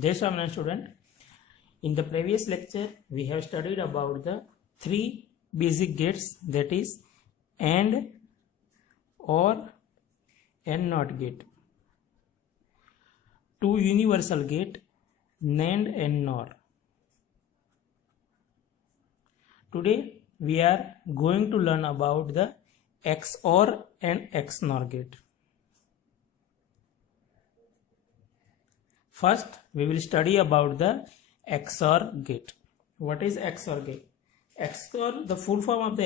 Jai Swaminarayan student. In the previous lecture, we have studied about the three basic gates, that is AND, OR and NOT gate. Two universal gate, NAND and NOR. Today we are going to learn about the XOR and XNOR gate. First, we will study about the XOR gate. What is XOR gate? XOR, the full form of the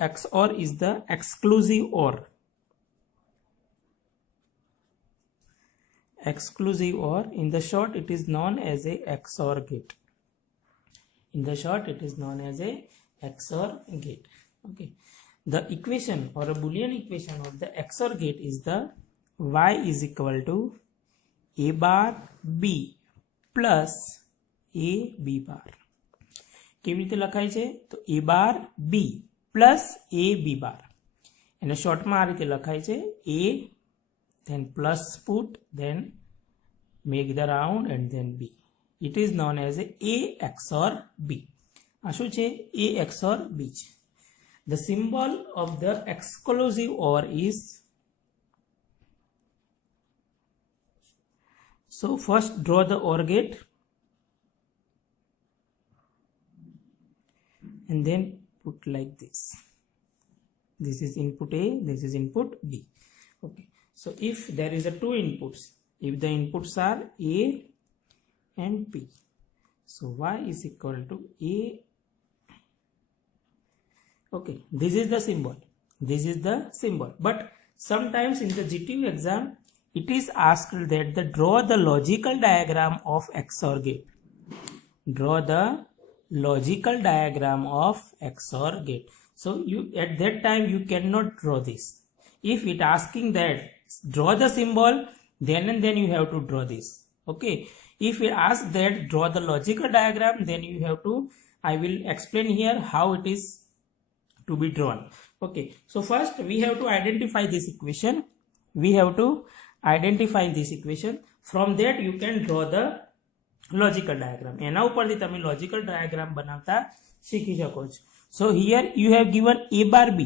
XOR is the exclusive OR. Exclusive OR, in the short it is known as a XOR gate. In the short it is known as a XOR gate. Okay. The equation or a Boolean equation of the XOR gate is the Y is equal to A bar B plus A B bar. કેવી રીતે લખાય છે? તો A bar B plus A B bar. એને શોર્ટમાં આ રીતે લખાય છે A, then plus put, then make the round and then B. It is known as A XOR B. આ શું છે? A XOR B છે. The symbol of the exclusive OR is, so first draw the OR gate and then put like this. This is input A, this is input B. Okay. So if there is a two inputs, if the inputs are A and B, so Y is equal to A. Okay, this is the symbol. This is the symbol. But sometimes in the GTU exam, it is asked that draw the logical diagram of XOR gate. Draw the logical diagram of XOR gate. So you at that time you cannot draw this. If it asking that draw the symbol, then and then you have to draw this. Okay. If it asks that draw the logical diagram, then you have to, I will explain here how it is to be drawn. Okay. So first we have to identify this equation. We have to identify this equation. From that you can draw the logical diagram. એના ઉપરથી તમે logical diagram બનાવતા શીખી શકો છો. So here you have given A bar B.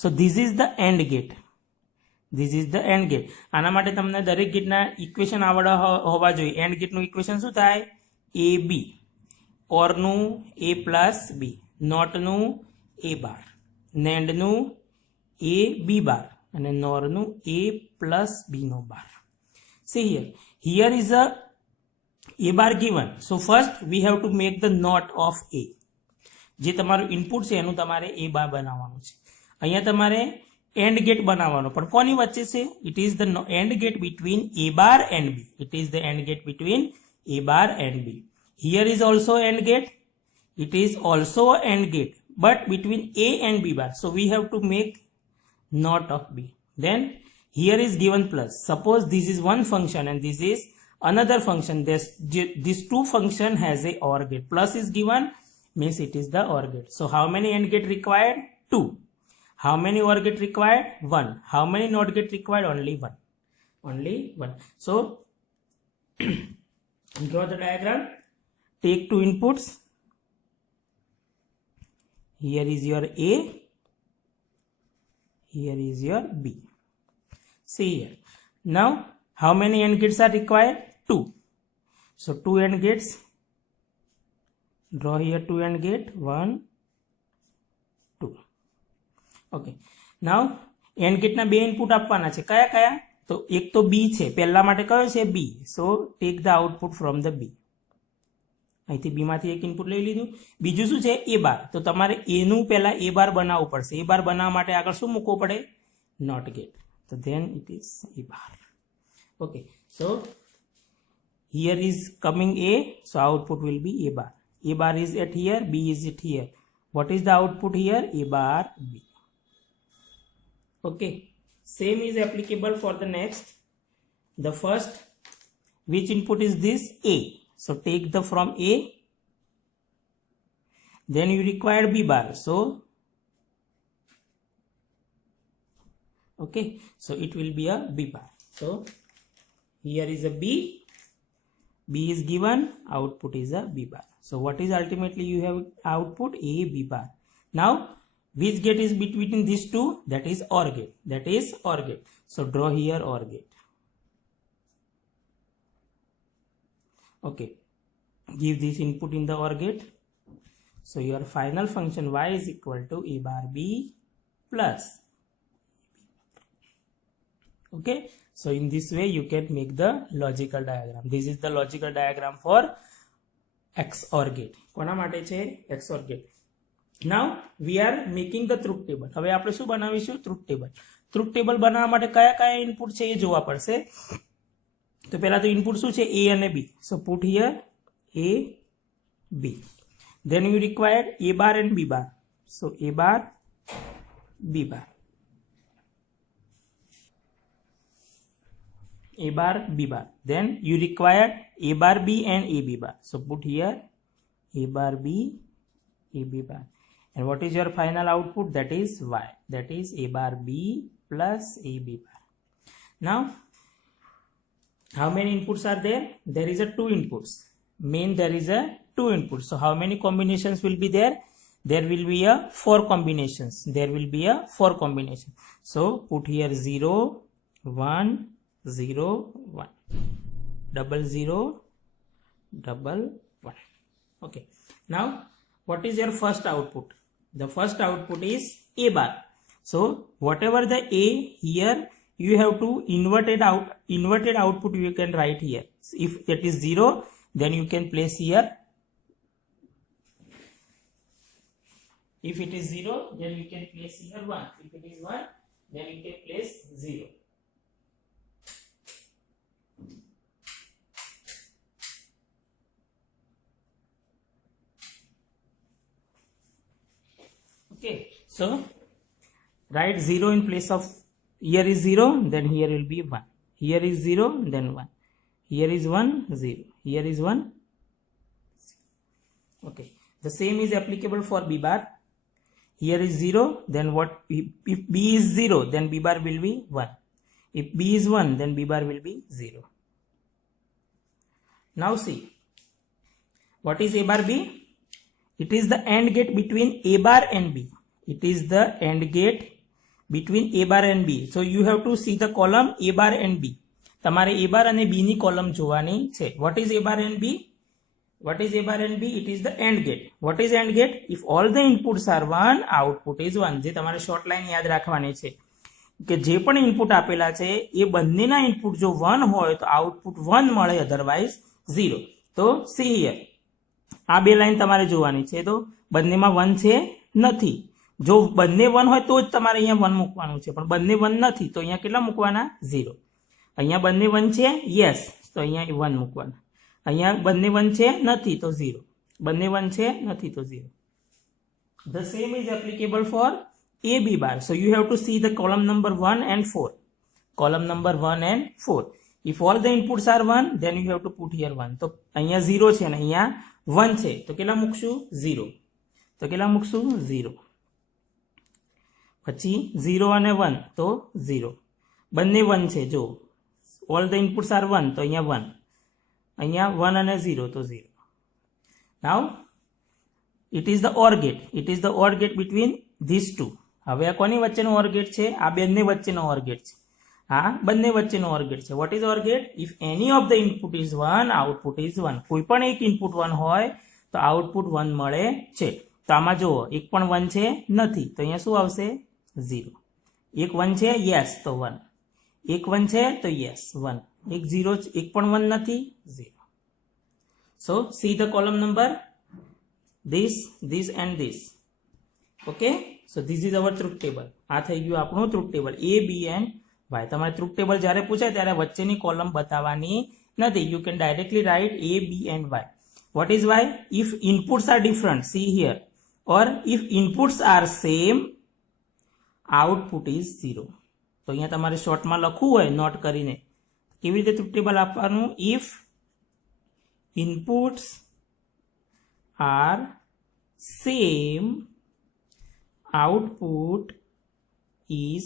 So this is the AND gate. This is the AND gate. આના માટે તમને દરેક ગેટના ઇક્વેશન આવડવા હોવા જોઈએ. AND ગેટનું ઇક્વેશન શું થાય? AB. OR નું A plus B. NOT નું A bar. NAND નું A B bar. અને NOR નું A plus B no bar. See here. Here is a bar given. So first we have to make the NOT of A. જે તમારું input છે એનું તમારે A bar બનાવવાનું છે. અહીંયા તમારે AND gate બનાવવાનો, પણ કોની વચ્ચે છે? It is the AND gate between A bar and B. It is the AND gate between A bar and B. Here is also AND gate. It is also AND gate, but between A and B bar. So we have to make NOT of B. Then here is given plus. Suppose this is one function and this is another function. This two function has a OR gate. Plus is given, means it is the OR gate. So how many AND gate required? 2. How many OR gate required? 1. How many NOT gate required? Only 1. Only 1. So draw the diagram. Take two inputs. Here is your A. Here is your B. See here. Now how many AND gates are required? 2. So 2 AND gates. Draw here 2 AND gate. 1, 2. Okay. Now AND gate ના બે input આપવાના છે. કયા કયા? તો એક તો B છે. પહેલા માટે કયો છે? B. So take the output from the B. અહીંથી B માંથી એક ઇનપુટ લઈ લીધું. બીજું શું છે? A bar. તો તમારે A નું પહેલા A bar બનાવવું પડશે. A bar બનાવવા માટે આગળ શું મૂકવો પડે? NOT gate. So then it is A bar. Okay. So here is coming A. So output will be A bar. A bar is at here. B is at here. What is the output here? A bar B. Okay. Same is applicable for the next. The first, which input is this? A. So take the from A. Then you require B bar. So okay. So it will be a B bar. So here is a B B is given, output is a B bar. So what is ultimately you have output A B bar. Now which gate is between these two? That is OR gate. That is OR gate. So draw here OR gate. Okay. Give this input in the OR gate. So your final function y is equal to A bar B plus. Okay. So in this way you can make the logical diagram. This is the logical diagram for XOR gate. કોના માટે છે? XOR gate. Now we are making the truth table. હવે આપણે શું બનાવીશું? truth table. truth table બનાવવા માટે કયા કયા ઇનપુટ છે એ જોવા પડશે. તો પહેલા તો ઇનપુટ શું છે? A અને B. So put here A B. Then you require A bar and B bar. So A bar B bar. A bar B bar. Then you require A bar B and A B bar. So put here A bar B A B bar. And what is your final output? That is Y. That is A bar B plus A B bar. Now how many inputs are there? There is a 2 inputs. Main there is a 2 inputs. So how many combinations will be there? There will be a 4 combinations. There will be a 4 combination. So put here 0, 1, 0, 1, 0, 0, 1. Okay. Now what is your first output? The first output is A bar. So whatever the A here, you have to inverted output you can write here. If that is 0, then you can place here. If it is 0, then you can place here 1. If it is 1, then you can place 0. Okay, so write 0 in place of, here is 0, then here will be 1. Here is 0, then 1. Here is 1, 0. Here is 1. Okay, the same is applicable for B bar. Here is 0, then what? If B is 0, then B bar will be 1. If B is 1, then B bar will be 0. Now see, what is A bar B? It is the AND gate between A bar and B. It is the AND gate between A bar and B. So you have to see the column A bar and B. તમારે A bar અને B ની column જોવાની છે. What is A bar and B? What is A bar and B? It is the AND gate. What is AND gate? If all the inputs are 1, output is 1. જે તમારે short line યાદ રાખવાની છે કે જે પણ ઇનપુટ આપેલા છે એ બંનેના ઇનપુટ જો 1 હોય તો આઉટપુટ 1 મળે, અધરવાઇઝ 0. તો see here, આ બે લાઈન તમારે જોવાની છે. તો બંનેમાં 1 છે નથી. જો બંને 1 હોય તો જ તમારે અહીંયા 1 મૂકવાનું છે, પણ બંને 1 નથી તો અહીંયા કેટલા મૂકવાના? 0. અહીંયા બંને 1 છે, યસ, તો અહીંયા 1 મૂકવાના. અહીંયા બંને 1 છે નથી તો 0. બંને 1 છે નથી તો 0. The same is applicable for A B bar. So you have to see the column number 1 and 4. Column number 1 and 4. If all the inputs are 1, then you have to put here 1. તો અહીંયા 0 છે અને અહીંયા 1 છે તો કેટલા મૂકશું? 0. તો કેટલા મૂકશું? 0. પછી 0 અને 1 તો 0. બંને 1 છે. જો all the inputs are 1 તો અહીંયા 1. અહીંયા 1 અને 0 તો 0. Now it is the OR gate. It is the OR gate between these two. હવે આ કોની વચ્ચેનો OR gate છે? આ બંને વચ્ચેનો OR gate છે. આ બંને વચ્ચેનો OR gate છે. What is OR gate? If any of the input is 1, output is 1. કોઈ પણ એક input 1 હોય તો output 1 મળે છે. તો આમાં જુઓ, એક પણ 1 છે નથી તો અહીંયા શું આવશે? 0. એક 1 છે, યસ, તો 1. એક 1 છે તો યસ, 1. એક 0, એક પણ 1 નથી, 0. So see the column number, this and this. Okay, so this is our truth table. આ થઈ ગયું આપણું truth table A, B and Y. તમારે truth table જ્યારે પૂછાય ત્યારે વચ્ચેની કોલમ બતાવવાની નથી. You can directly write A, B and Y. What is Y? If inputs are different, see here, or if inputs are same, output is 0. તો અહીંયા તમારે શોર્ટમાં લખવું હોય નોટ કરીને કેવી રીતે truth table આપવાનું? If inputs are same, output is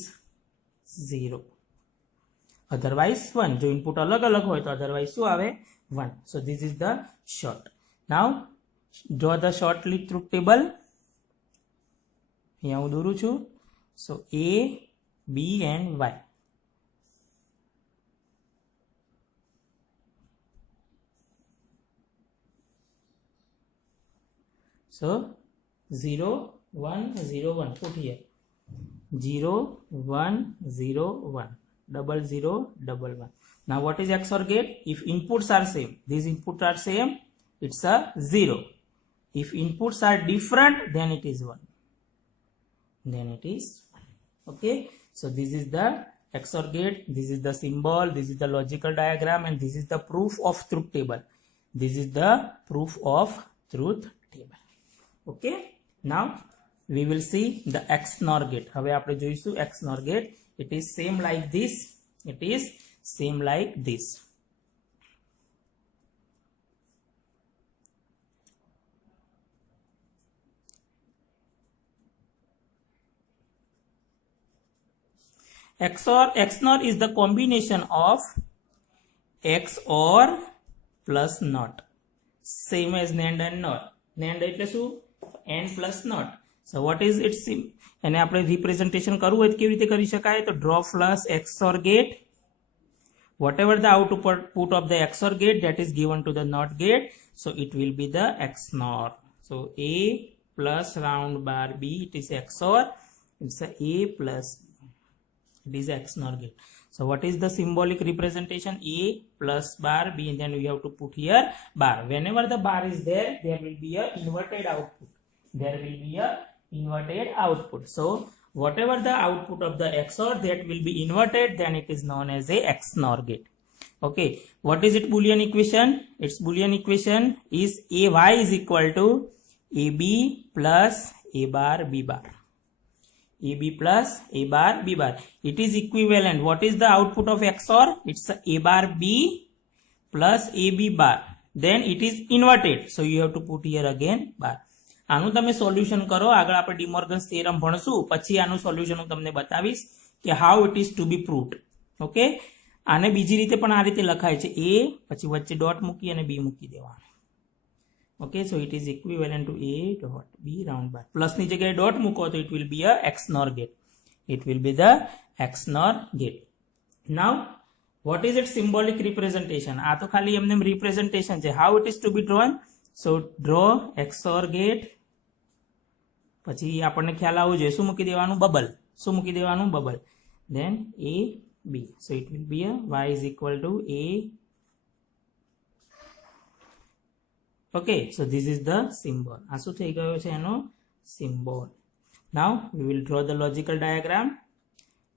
0. otherwise 1. જો ઇનપુટ અલગ અલગ હોય તો otherwise શું આવે 1. So this is the short. Now draw the short leaf truth table. અહીંયા હું દોરું છું. So A, B and Y. So 0, 1, 0, 1. Put here 0, 1, 0, 1. 0, 0, 1, 1. Now what is XOR gate? If inputs are same, these inputs are same, it's a 0. If inputs are different, then it is 1. Then it is 1. Okay. So this is the XOR gate. This is the symbol. This is the logical diagram, and this is the proof of truth table. This is the proof of truth table. Okay. Now we will see the XNOR gate. હવે આપણે જોઈશું XNOR gate. It is same like this. It is same like this. XNOR is the combination of XOR plus NOT. Same as NAND and NOR. NAND એટલે શું? AND plus NOT. So what is its એને આપણે representation કરવું હોય તો કેવી રીતે કરી શકાય? તો draw plus XOR gate. Whatever the output of the XOR gate, that is given to the NOT gate. So it will be the XNOR. So A plus round bar B, it is XOR. It's a A plus B. It is XNOR gate. So what is the symbolic representation? A plus bar B, and then we have to put here bar. Whenever the bar is there, there will be a inverted output. There will be a inverted output. So whatever the output of the XOR, that will be inverted, then it is known as a XNOR gate. Okay. What is its Boolean equation? Its Boolean equation is AY is equal to AB plus A bar B bar. AB plus A bar B bar. It is equivalent. What is the output of XOR? It's A bar B plus AB bar. Then it is inverted. So you have to put here again bar. આનું તમે solution કરો. આગળ આપણે ડિમોર્ગન્સ theorem ભણશું, પછી આનું solution હું તમને બતાવીશ કે how it is to be proved. Okay. આને બીજી રીતે પણ આ રીતે લખાય છે, A પછી વચ્ચે ડોટ મૂકી અને B મૂકી દેવાનું. Okay. So it is equivalent to A dot B round bar. પ્લસની જગ્યાએ ડોટ મૂકો તો it will be a XNOR gate. It will be the XNOR gate. Now what is its symbolic representation? આ તો ખાલી એમને representation છે. How it is to be drawn? So draw XOR gate. પછી આપણને ખ્યાલ આવવો જોઈએ શું મૂકી દેવાનું? બબલ. શું મૂકી દેવાનું? Bubble. Then A B. So it will be a Y is equal to A. Okay. So this is the symbol. આ શું થઈ ગયો છે એનો symbol. Now we will draw the logical diagram.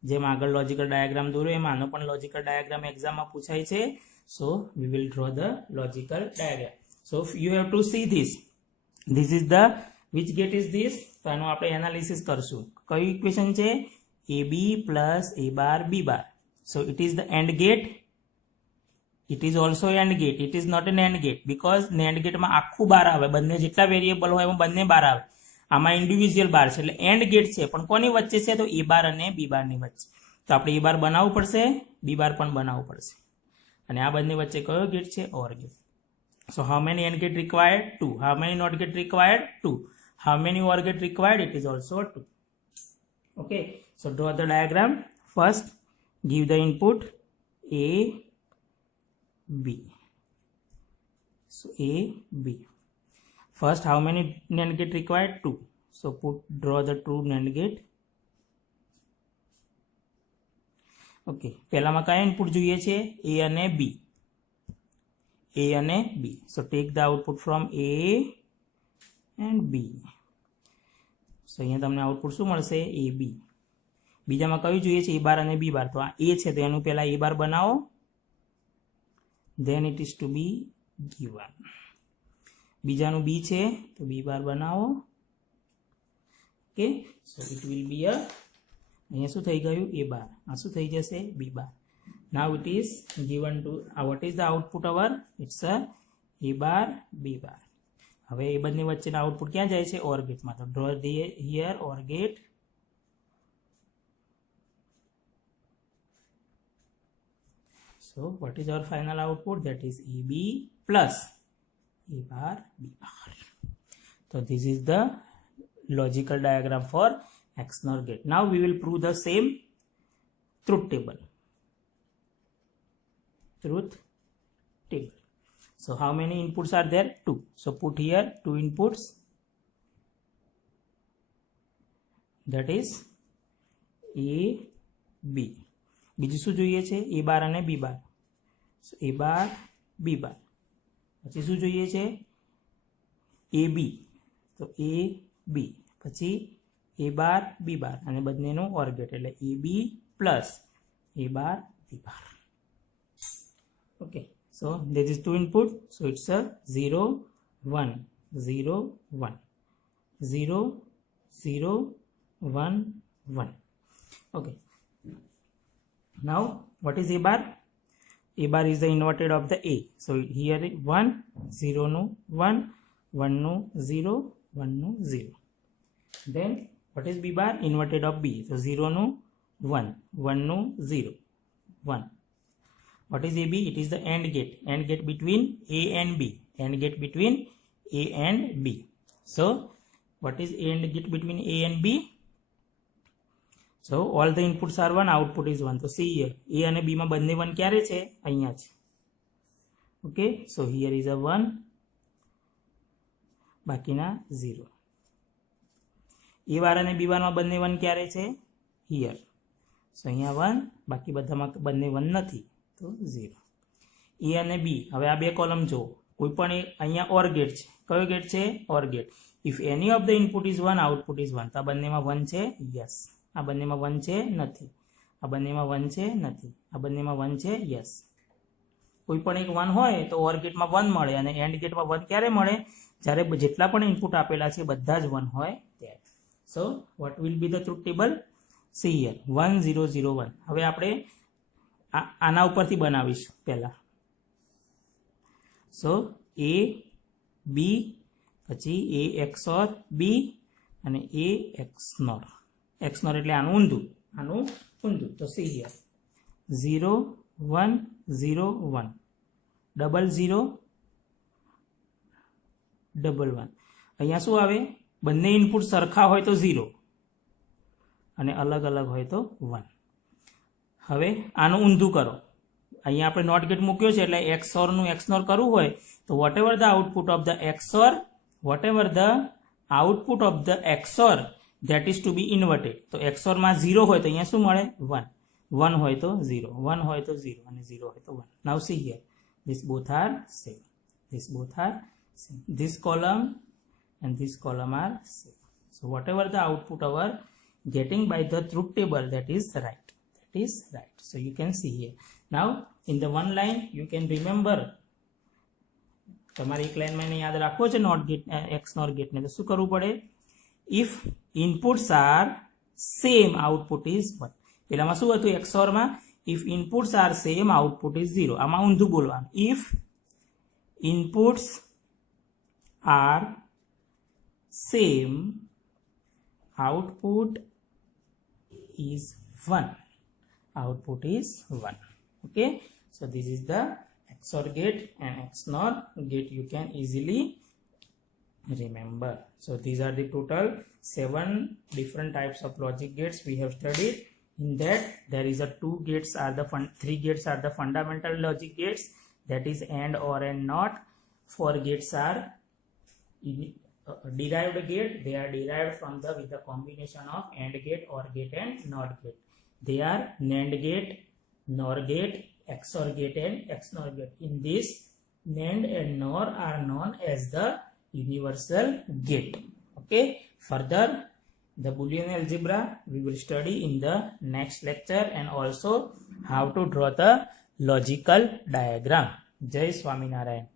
જેમ આગળ logical diagram દોર્યો એમ આનો પણ logical diagram એક્ઝામમાં પૂછાય છે. So we will draw the logical diagram. So you have to see this. This is the, which gate is this? તો આનું આપણે એનાલિસિસ કરશું. કયું ઇક્વેશન છે? AB plus A bar B bar. So it is the AND gate. It is also AND gate. It is not an AND gate because NAND gate માં આખું બાર આવે. બંને જેટલા વેરિયેબલ હોય એમાં બંને બાર આવે. આમાં ઇન્ડિવિજ્યુઅલ બાર છે એટલે AND gate છે, પણ કોની વચ્ચે છે? તો A bar અને B bar ની વચ્ચે. તો આપણે A bar બનાવવું પડશે, B bar પણ બનાવવું પડશે. અને આ બંને વચ્ચે કયો ગેટ છે? OR gate. So how many AND gate required? 2. How many NOT gate required? 2. How many OR gate required? It is also 2. Okay. So draw the diagram. First, give the input A, B. So A, B. First, how many NAND gate required? 2. So draw the 2 NAND gate. Okay. પહેલામાં કયા input જોઈએ છે? A અને B. A અને B. So take the output from A and B. So અહીંયા તમને output શું મળશે? AB. બીજામાં કયું જોઈએ છે? A bar અને B bar. તો આ A છે તો એનું પહેલા A bar બનાવો. Then it is to be given. બીજાનું B છે તો B bar બનાવો. Okay. So it will be a, અહીંયા શું થઈ ગયું? A bar. આ શું થઈ જશે? B bar. Now it is given to, what is the output our? It's a A bar, B bar. હવે એ બંને વચ્ચેના આઉટપુટ ક્યાં જાય છે? OR ગેટમાં. તો draw here OR gate. So what is our final output? That is AB plus A bar B bar. So this is the logical diagram for XNOR gate. Now we will prove the same truth table. Truth table. So how many inputs are there? 2. So put here 2 inputs. That is A, B. બીજું શું જોઈએ છે? A બાર અને B bar. So A bar, B બાર. પછી શું જોઈએ છે? AB. તો A, B. પછી A બાર, B બાર. અને બંનેનું OR ગેટ એટલે AB plus A bar, B bar. Okay. So this is 2 input. So it's a 0, 1, 0, 1. 0, 0, 1, 1. Okay. Now what is A bar? A bar is the inverted of the A. So here 1, 0 no 1, 1 no 0, 1 no 0. Then what is B bar? Inverted of B. So 0 no 1, 1 no 0, 1. What is AB? It is the AND gate. AND gate between A and B. AND gate between A and B. So what is AND gate between A and B? So all the inputs are 1, output is 1. So see here, A and B માં બંને 1 ક્યારે છે? અહીંયા છે. Okay, so here is a 1, બાકીના 0. A બાર અને B બારમાં બંને 1 ક્યારે છે? Here. So અહીંયા 1, બાકી બધામાં બંને 1 નથી, તો 0. A અને B, હવે આ બે કોલમ જો, કોઈ પણ અહીંયા OR ગેટ છે. કયો ગેટ છે? OR gate. If any of the input is 1, output is 1. તો આ બંનેમાં 1 છે? Yes. આ બંનેમાં 1 છે? નથી. આ બંનેમાં 1 છે? નથી. આ બંનેમાં 1 છે? યસ. કોઈ પણ એક 1 હોય તો OR ગેટમાં 1 મળે અને AND ગેટમાં 1 ક્યારે મળે? જ્યારે જેટલા પણ ઇનપુટ આપેલા છે બધા જ 1 હોય ત્યારે. So what will be the truth table? C here 1 0 0 1. હવે આપણે આના ઉપરથી બનાવીશું પહેલા. સો A B પછી A XOR B અને A XNOR. XNOR એટલે આનું ઊંધું. તો સી હિયર 0 1 0 1 ડબલ 0 ડબલ 1. અહીંયા શું આવે? બંને ઇનપુટ સરખા હોય તો 0 અને અલગ અલગ હોય તો 1. હવે આનું ઊંધું કરો. અહીંયા આપણે નોટ ગેટ મૂક્યો છે એટલે XOR નું XNOR કરવું હોય તો whatever the output of the XOR that is to be inverted. તો XOR માં 0 હોય તો અહીંયા શું મળે? 1. 1 હોય તો 0, 1 હોય તો 0 અને 0 હોય તો 1. Now see here, these both are same. This column and this column are same. So whatever the output our getting by the truth table, that is right. So you can see here. Now in the one line you can remember, તમારે એક લાઈનમાં એને યાદ રાખવો છે not gate XNOR ગેટને. તો શું કરવું પડે? If inputs are same, output is 1. પેલામાં શું હતું XOR માં? If inputs are same, output is 0. આમાં ઊંધું બોલવાનું. If inputs are same, output is 1. Okay, so this is the XOR gate and XNOR gate you can easily remember. So these are the total 7 different types of logic gates we have studied. In that there is a 3 gates are the fundamental logic gates, that is AND, OR and NOT. 4 gates are derived gate. They are derived from with the combination of AND gate, OR gate and NOT gate. They are NAND gate, NOR gate, XOR gate and XNOR gate. In this, NAND and NOR are known as the universal gate. Okay, further the Boolean algebra we will study in the next lecture, and also how to draw the logical diagram. Jai Swaminarayan.